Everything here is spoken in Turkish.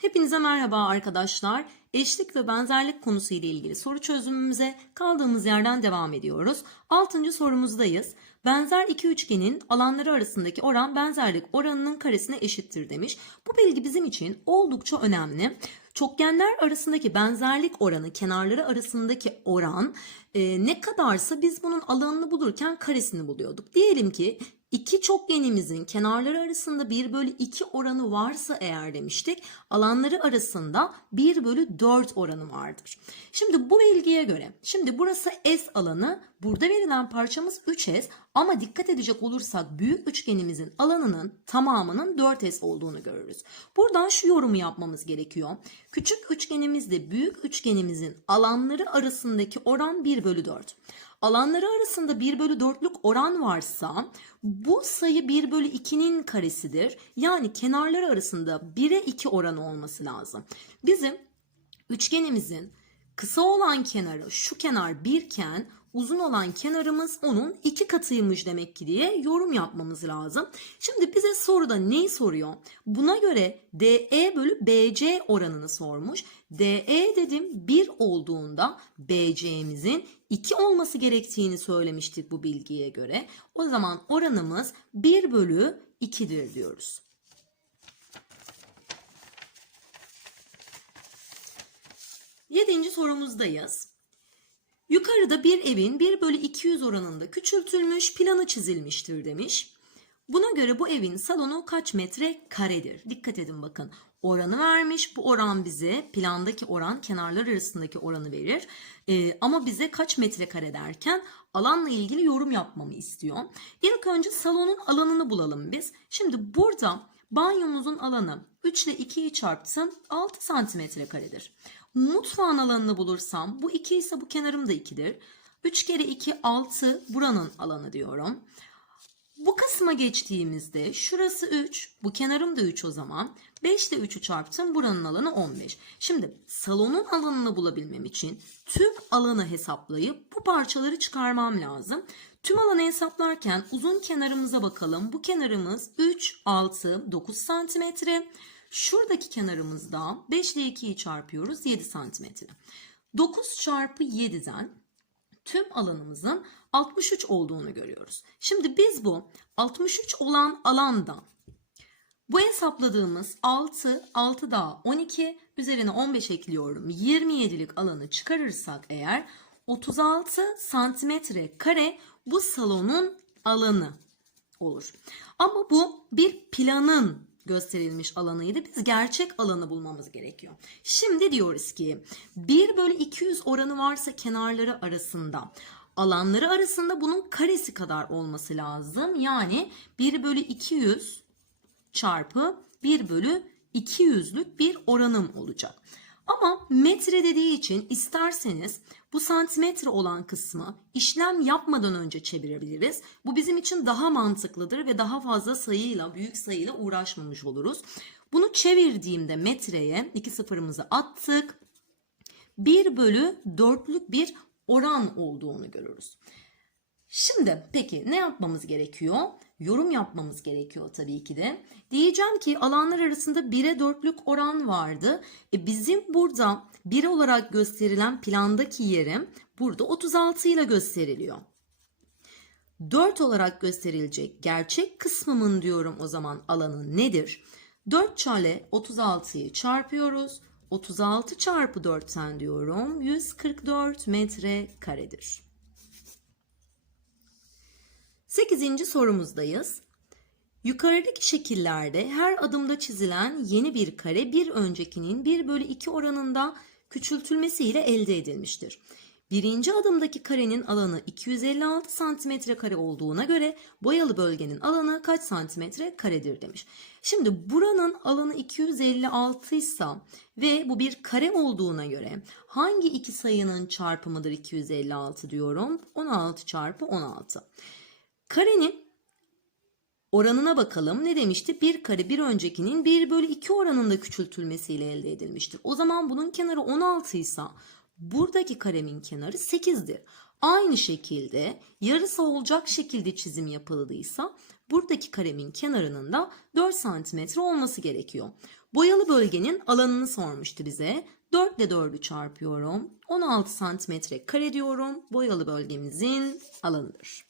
Hepinize merhaba arkadaşlar. Eşlik ve benzerlik konusu ile ilgili soru çözümümüze kaldığımız yerden devam ediyoruz. Altıncı sorumuzdayız. Benzer iki üçgenin alanları arasındaki oran benzerlik oranının karesine eşittir demiş. Bu bilgi bizim için oldukça önemli. Çokgenler arasındaki benzerlik oranı, kenarları arasındaki oran e, ne kadarsa biz bunun alanını bulurken karesini buluyorduk. Diyelim ki iki çokgenimizin kenarları arasında 1 bölü 2 oranı varsa eğer demiştik, alanları arasında 1 bölü 4 oranı vardır. Şimdi bu bilgiye göre, şimdi burası S alanı, burada verilen parçamız 3S ama dikkat edecek olursak büyük üçgenimizin alanının tamamının 4S olduğunu görürüz. Buradan şu yorumu yapmamız gerekiyor. Küçük üçgenimizle büyük üçgenimizin alanları arasındaki oran 1 bölü 4. Alanları arasında 1 bölü 4'lük oran varsa bu sayı 1 bölü 2'nin karesidir. Yani kenarları arasında 1'e 2 oranı olması lazım. Bizim üçgenimizin kısa olan kenarı şu kenar 1 iken uzun olan kenarımız onun iki katıymış demek ki diye yorum yapmamız lazım. Şimdi bize soruda neyi soruyor? Buna göre DE bölü BC oranını sormuş. DE dedim 1 olduğunda BC'mizin 2 olması gerektiğini söylemiştik bu bilgiye göre. O zaman oranımız 1 bölü 2'dir diyoruz. Yedinci sorumuzdayız. Yukarıda bir evin 1 bölü 200 oranında küçültülmüş planı çizilmiştir demiş. Buna göre bu evin salonu kaç metre karedir? Dikkat edin bakın. Oranı vermiş. Bu oran bize plandaki oran kenarlar arasındaki oranı verir. Ee, ama bize kaç metrekare derken alanla ilgili yorum yapmamı istiyor. İlk önce salonun alanını bulalım biz. Şimdi burada banyomuzun alanı 3 ile 2'yi çarptım 6 santimetre karedir. Mutfağın alanını bulursam bu 2 ise bu kenarım da 2'dir. 3 kere 2 6 buranın alanı diyorum. Bu kısma geçtiğimizde şurası 3, bu kenarım da 3 o zaman. 5 ile 3'ü çarptım buranın alanı 15. Şimdi salonun alanını bulabilmem için tüm alanı hesaplayıp bu parçaları çıkarmam lazım. Tüm alanı hesaplarken uzun kenarımıza bakalım. Bu kenarımız 3, 6, 9 santimetre. Şuradaki kenarımızda 5 ile 2'yi çarpıyoruz 7 santimetre. 9 çarpı 7'den tüm alanımızın 63 olduğunu görüyoruz. Şimdi biz bu 63 olan alandan bu hesapladığımız 6, 6 daha 12, üzerine 15 ekliyorum. 27'lik alanı çıkarırsak eğer 36 santimetre kare bu salonun alanı olur. Ama bu bir planın gösterilmiş alanıydı. Biz gerçek alanı bulmamız gerekiyor. Şimdi diyoruz ki 1 bölü 200 oranı varsa kenarları arasında alanları arasında bunun karesi kadar olması lazım. Yani 1 bölü 200 çarpı 1 bölü 200'lük bir oranım olacak. Ama metre dediği için isterseniz bu santimetre olan kısmı işlem yapmadan önce çevirebiliriz. Bu bizim için daha mantıklıdır ve daha fazla sayıyla, büyük sayıyla uğraşmamış oluruz. Bunu çevirdiğimde metreye iki sıfırımızı attık. 1 bölü 4'lük bir oran olduğunu görürüz. Şimdi peki ne yapmamız gerekiyor? Yorum yapmamız gerekiyor tabii ki de. Diyeceğim ki alanlar arasında 1'e 4'lük oran vardı. E bizim burada 1 olarak gösterilen plandaki yerim burada 36 ile gösteriliyor. 4 olarak gösterilecek gerçek kısmımın diyorum o zaman alanı nedir? 4 çale 36'yı çarpıyoruz. 36 çarpı 4'ten diyorum 144 metre karedir. 8. sorumuzdayız. Yukarıdaki şekillerde her adımda çizilen yeni bir kare bir öncekinin 1 bölü 2 oranında küçültülmesiyle elde edilmiştir. Birinci adımdaki karenin alanı 256 santimetre kare olduğuna göre boyalı bölgenin alanı kaç santimetre karedir demiş. Şimdi buranın alanı 256 ise ve bu bir kare olduğuna göre hangi iki sayının çarpımıdır 256 diyorum? 16 çarpı 16. Karenin oranına bakalım. Ne demişti? Bir kare bir öncekinin 1 bölü 2 oranında küçültülmesiyle elde edilmiştir. O zaman bunun kenarı 16 ise buradaki karemin kenarı 8'dir. Aynı şekilde yarısı olacak şekilde çizim yapıldıysa buradaki karemin kenarının da 4 santimetre olması gerekiyor. Boyalı bölgenin alanını sormuştu bize. 4 ile 4'ü çarpıyorum. 16 santimetre kare diyorum. Boyalı bölgemizin alanıdır.